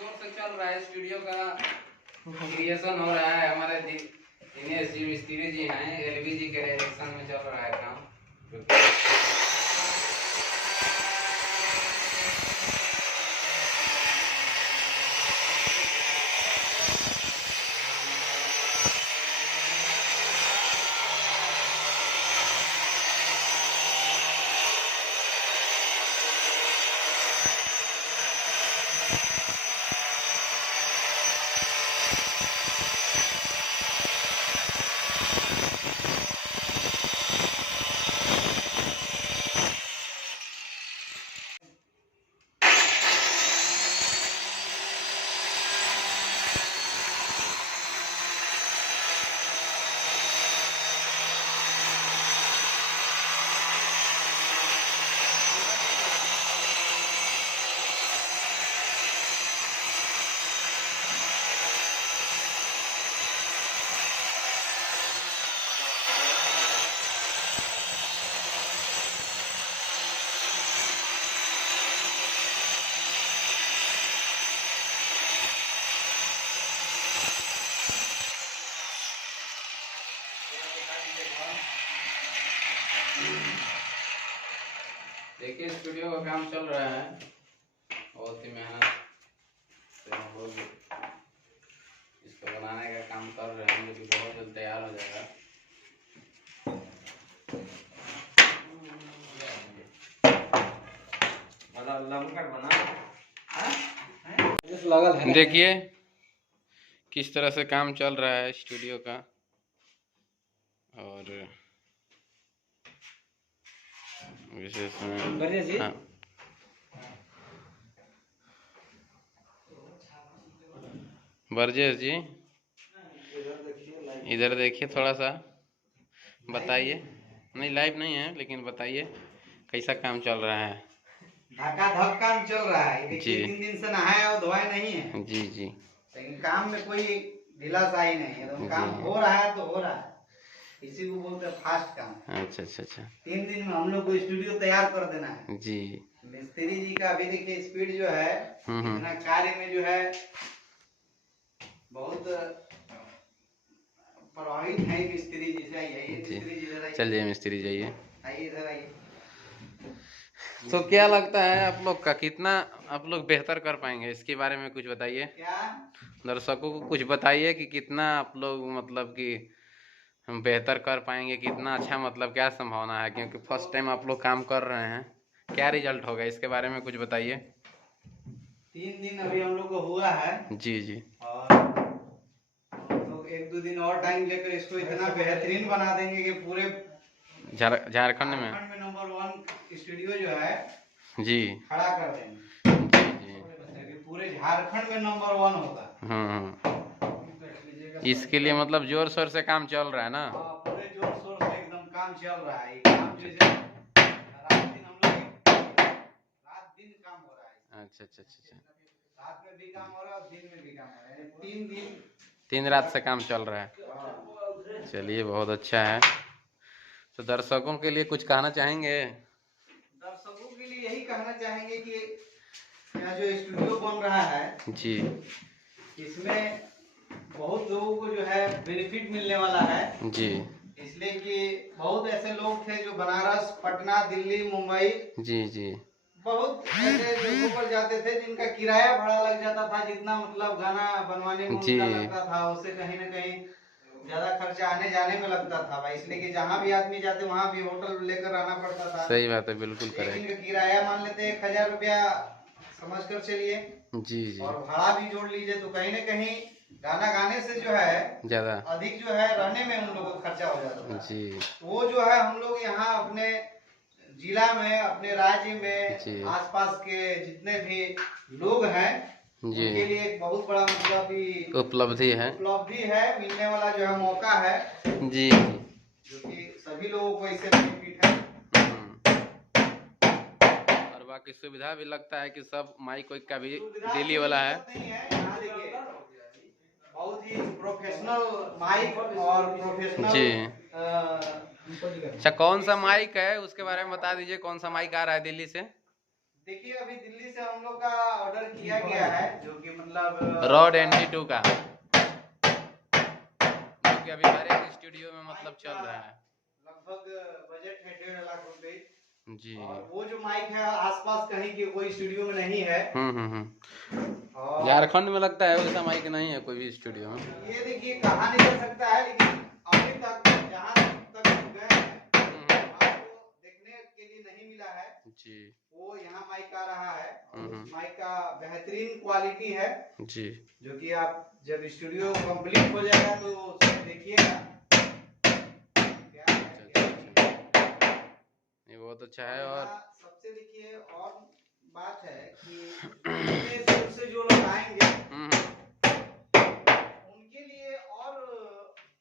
जोर से चल रहा है, स्टूडियो का क्रिएशन हो रहा है। हमारे दिनेश जी मिस्त्री जी हैं, एलवी जी के डायरेक्शन में चल रहा है काम। देखिए स्टूडियो का काम चल रहा है, बहुत ही मेहनत से हम लोग इसको बनाने का काम कर रहे हैं, जो कि बहुत जल्द तैयार हो जाएगा। देखिए किस तरह से काम चल रहा है स्टूडियो का। और विशेष में हाँ, बरजेश जी इधर देखिए, थोड़ा सा बताइए। नहीं लाइव नहीं है, लेकिन बताइए कैसा काम चल रहा है। धक्का काम चल रहा है जी। 3 दिन से नहाया और धोया नहीं है। जी जी। लेकिन काम में कोई ढिलासाई नहीं है, तो काम हो रहा है तो हो रहा है। इसी को बोलते हैं फास्ट काम। अच्छा अच्छा अच्छा। 3 दिन में हम लोग को स्टूडियो तैयार कर देना है। जी। मिस्त्री जी का अभी देखिए स्पीड जो है, इतना कार्य में जो है बहुत प्रभावित है मिस्त्री जी से। यही चलिए मिस्त्री जाइए। आइए इधर आइए। तो क्या लगता है आप लोग का, कितना आप लोग बेहतर कर पाएंगे, इसके बारे में कुछ बताइए। क्या दर्शकों को कुछ बताइए कि कितना आप लोग मतलब कि हम बेहतर कर पाएंगे, कितना अच्छा, मतलब क्या संभावना है, क्योंकि फर्स्ट टाइम आप लोग काम कर रहे हैं। क्या रिजल्ट होगा इसके बारे में कुछ बताइए। 3 दिन अभी हम लोग को हुआ है। जी जी। और तो 1-2 दिन और टाइम लेकर इसको इतना बेहतरीन बना देंगे कि पूरे झारखंड में नंबर 1 स्टूडियो जो है जी खड़ा कर देंगे। जी जी। पूरे झारखंड में नंबर 1 होगा। इसके लिए मतलब जोर शोर से काम चल रहा है ना। पूरे जोर शोर से एकदम काम चल रहा है। काम जैसे रात दिन हम लोग रात दिन काम हो रहा है। अच्छा अच्छा अच्छा। रात में भी काम हो रहा है और दिन में भी काम हो रहा है। 3 रात से काम चल रहा है। चलिए बहुत अच्छा है। तो दर्शकों के लिए कुछ कहना चाहेंगे। दर्शकों के लिए यही कहना चाहेंगे कि यहाँ जो स्टूडियो बन रहा है जी, इसमें बहुत लोगों को जो है बेनिफिट मिलने वाला है जी, इसलिए कि बहुत ऐसे लोग थे जो बनारस, पटना, दिल्ली, मुंबई जी, जी, बहुत ऐसे जगहों पर जाते थे जिनका किराया भाड़ा लग जाता था, जितना मतलब गाना बनवाने में जी, उनका लगता था, उससे कहीं न कहीं ज्यादा खर्चा आने जाने में लगता था भाई। इसलिए कि जहाँ भी आदमी जाते वहाँ भी होटल लेकर रहना पड़ता था। सही बात है, बिल्कुल एक दिन करेक्ट। का किराया मान लेते 1000 रुपया समझ कर चलिए, जी जी। और भाड़ा भी जोड़ लीजिए, तो कहीं न कहीं गाना गाने से जो है ज्यादा अधिक जो है रहने में उन लोगों को खर्चा हो जाता था। जी। वो जो है हम लोग यहाँ अपने जिला में, अपने राज्य में, आसपास के जितने भी लोग हैं जी, उनके लिए एक बहुत बड़ा मतलब उपलब्धि है, मिलने वाला जो है मौका है। जी, जो कि सभी लोगों को इससे बेनिफिट है। और बाकी सुविधा भी लगता है कि सब माइक वाइक का भी दिल्ली वाला है। बहुत ही प्रोफेशनल माइक और प्रोफेशनल जी। अच्छा, कौन सा माइक है उसके बारे में बता दीजिए, कौन सा माइक आ रहा है दिल्ली से। देखिए अभी दिल्ली से हम लोग का ऑर्डर किया गया है, जो कि मतलब रॉड NT2 का, जो कि अभी हर एक स्टूडियो में मतलब चल रहा है। लगभग बजट है 1.5 लाख रुपए जी। और वो जो माइक है आसपास कहीं के कोई स्टूडियो में नहीं है। और झारखंड में लगता है वैसा माइक नहीं है कोई भी स्टूडियो में। ये देखिए कहाँ निकल सकता है, लेकिन अभी तक जहाँ तक हम गए हैं वहाँ को देखने के लिए नहीं मिला है जी। वो यहाँ माइक आ रहा है और उस माइक का बेहतरीन क्वालिटी है जी। जो कि आप जब स्टूडियो कंप्लीट हो जाएगा तो उसमें देखिएगा क्या है। ये बहुत अच्छा है। और सबसे देखिए और बात है कि दूर से जो लोग आएंगे उनके लिए और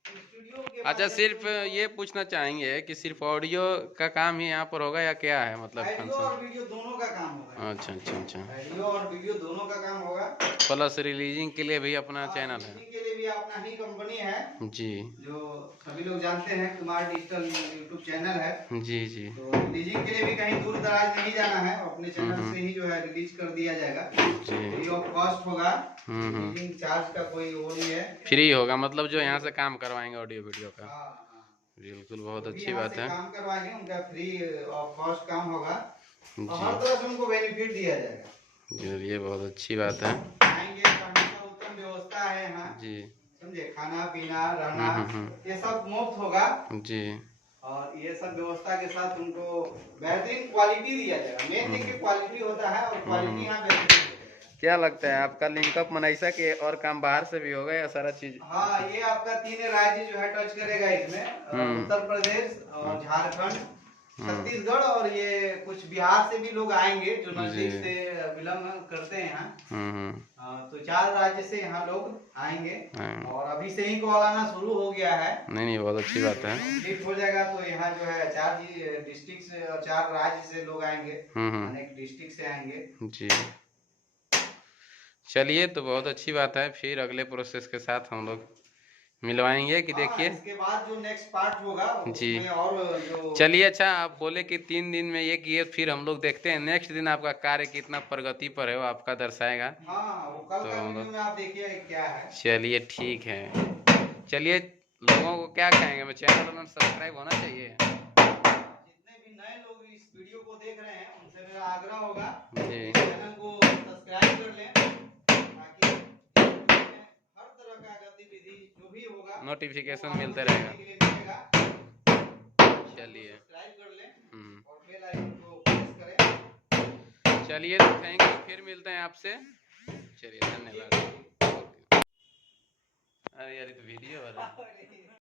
स्टूडियो के अच्छा, सिर्फ ये पूछना चाहेंगे कि सिर्फ ऑडियो का काम ही यहाँ पर होगा या क्या है, मतलब ऑडियो और वीडियो दोनों का काम होगा। अच्छा अच्छा अच्छा। ऑडियो और वीडियो दोनों का काम होगा, प्लस रिलीजिंग के लिए भी अपना चैनल है। रिलीजिंग के लिए भी अपना ही कंपनी है जी, जो सभी लोग जानते हैं, कुमार डिजिटल यूट्यूब चैनल है। जी जी। तो रिलीजिंग के लिए भी कहीं दूर दराज नहीं जाना है, अपने चैनल से ही जो है रिलीज कर दिया जाएगा। फ्री ऑफ कॉस्ट होगा, रिलीजिंग चार्ज का कोई वो नहीं है, फ्री होगा, मतलब जो यहाँ से काम करवाएंगे ऑडियो वीडियो का। बिल्कुल, बहुत अच्छी बात है। काम करवाएंगे उनका फ्री ऑफ कॉस्ट काम होगा और हर तरह से उनको बेनिफिट दिया जाएगा। ये बहुत अच्छी बात है। आएंगे, रहने का उत्तम व्यवस्था है यहाँ जी, समझे, खाना पीना रहना ये सब मुफ्त होगा जी। और ये सब व्यवस्था के साथ उनको बेहतरीन क्वालिटी दिया जाएगा। मेन देखिए क्वालिटी होता है और क्वालिटी यहाँ बेहतरीन। क्या लगता है आपका लिंकअप मनाइसा के और काम बाहर से भी होगा या सारा चीज? हाँ, ये आपका 3 राज्य जो है टच करेगा इसमें, उत्तर प्रदेश और झारखंड, छत्तीसगढ़ और ये कुछ बिहार से भी लोग आएंगे जो नजदीक से विलम्ब करते हैं यहाँ। तो 4 राज्य से यहाँ लोग आएंगे और अभी से ही कॉल आना शुरू हो गया है। नहीं, बहुत अच्छी बात है। कंप्लीट हो जाएगा तो यहाँ जो है 4 डिस्ट्रिक्ट से और 4 राज्य से लोग आएंगे, अनेक डिस्ट्रिक्ट से आएंगे जी। चलिए, तो बहुत अच्छी बात है। फिर अगले प्रोसेस के साथ हम लोग मिलवाएंगे कि देखिए इसके बाद जो नेक्स्ट पार्ट होगा जी। और जो चलिए, अच्छा, आप बोले कि 3 दिन में ये किए, फिर हम लोग देखते हैं नेक्स्ट दिन आपका कार्य कितना प्रगति पर है वो आपका दर्शाएगा। हाँ, वो कल का वीडियो में आप देखिए क्या है। चलिए, ठीक है। चलिए, लोगों को क्या कहेंगे, मैं चैनल में सब्सक्राइब होना चाहिए। जितने भी नए लोग इस वीडियो को देख रहे हैं उनसे मेरा आग्रह होगा जी, चैनल को सब्सक्राइब कर लें ताकि हर तरह का गतिविधि जो भी होगा नोटिफिकेशन मिलते रहेगा। चलिए, सब्सक्राइब कर लें और बेल आइकन को प्रेस करें। चलिए, तो थैंक यू, फिर मिलते हैं आपसे। चलिए, धन्यवाद। अरे यार, ये तो वीडियो वाला